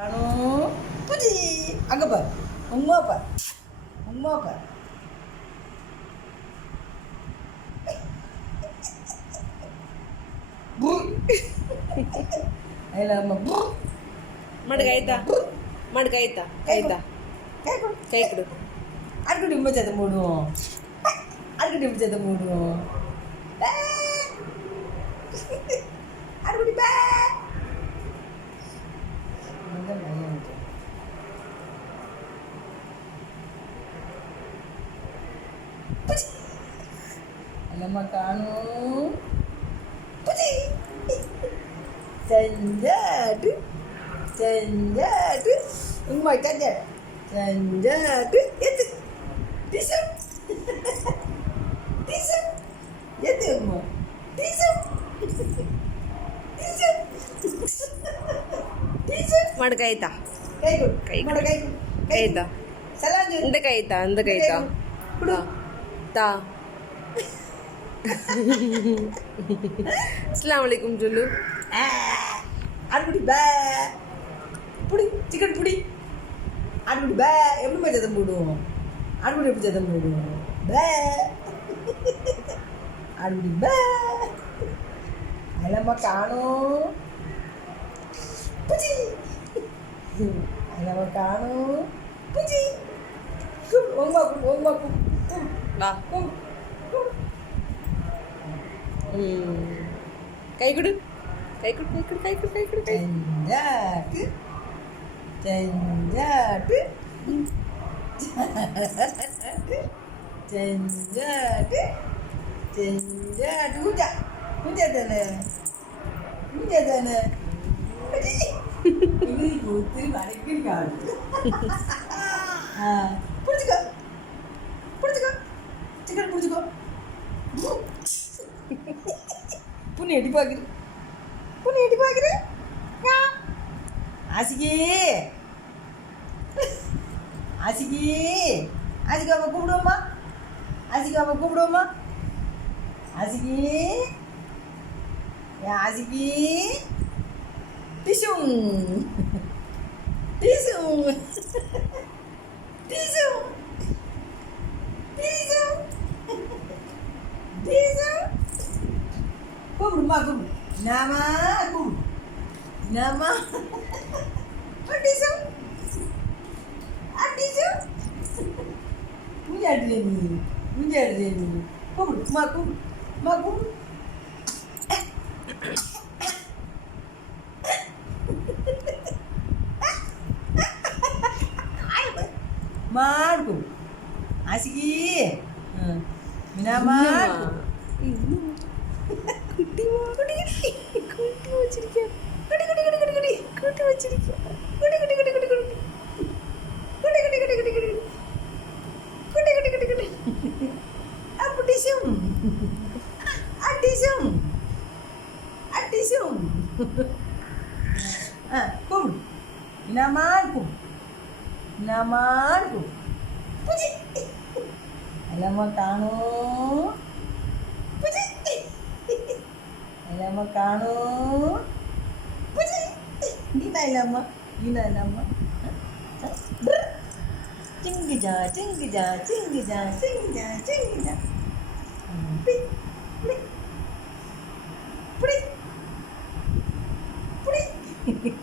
நானும் புஜி அங்கே பார் உம்மா பார் உம்மா பார் ಮಡ್ಗಾಯ್ತಾ ಆಯ್ತಾ ಕೈ ಕೊಡು ಅಡ್ಗಡಿ ಜೊತೆ ಮೂಡು ಅಡ್ಗಡಿ ಜೊತೆ ಮೂಡು ಅಡ್ಗಡಿ ಬಾ ಅಲ್ಲಮ್ಮ ಕಾಣು செஞ்சாட்டு செஞ்சாட்டு உண்மை கஞ்ச செஞ்சாட்டு எது டிசம் டிசம் எது உண்மை டிசம் டிசம் டிசம் ಮಡ್ಗಾಯ್ತಾ ಕೈ ಕೊಡು ಕೈ ಮಾಡ ಕೈ ಕೈ ಆಯ್ತಾ ಸಲಾಂಜು இந்த கைத்தா இந்த கைத்தா ಕೊಡು தா அஸ்ஸலாமு அலைக்கும் சொல்லு அடிப்படி பே புடி சிக்கன் புடி அடிப்படி பே எப்படி ஜதம் போடுவோம் அடிப்படி எப்படி ஜதம் போடுவோம் பே அடிப்படி பே அதெல்லாமா காணும் புஜி அதெல்லாமா காணும் புஜி ஒங்கா வா கை கொடு கை கொடு கை கொடு கை கொடு கை கொடு கை செஞ்சாட்டு செஞ்சாட்டு செஞ்சாட்டு செஞ்சாட்டு பூஜா பூஜா தானே பூஜா தானே ஒத்து வரைக்கும் பிடிச்சிக்கோ பிடிச்சிக்கோ சிக்கன் பிடிச்சிக்கோ புண்ணி எட்டி பார்க்குது புண்ணி எட்டி பார்க்குது ஆசிக்கி ஆசிக்கி ஆசிக்காவை கூப்பிடுவோம்மா ஆசிக்காவை கூப்பிடுவோம்மா ஆசிக்கி ஆசிக்கி டிஷும் டிஷும் டிஷும் டிஷும் டிஷும் கூப்பிடுமா கூப்பிடு நாமா கூப்பிடு நாமா டிஷும் டிஷும் முஞ்சாடுலே நீ கூப்பிடு மா கூப்பிடு மா கூப்பிடு மாடு ஆசிக்கி மீனா மாடு குட்டி குட்டி குட்டி வச்சிருக்கேன் குடி குடி குடி குடி குடி குட்டி வச்சிருக்கேன் குடி குடி குடி குடி குடி குடி குடி குடி குடி குடி குடி குடி குடி குடி அப்புடிஷம் அடிஷம் அடிஷம் கூப்பிடு மீனா மாடு கூப்பிடு Namaku. Puji. Alamak kanu. Puji. Alamak kanu. Puji. Ina lama. Cingja. Pui. Pui. Pui.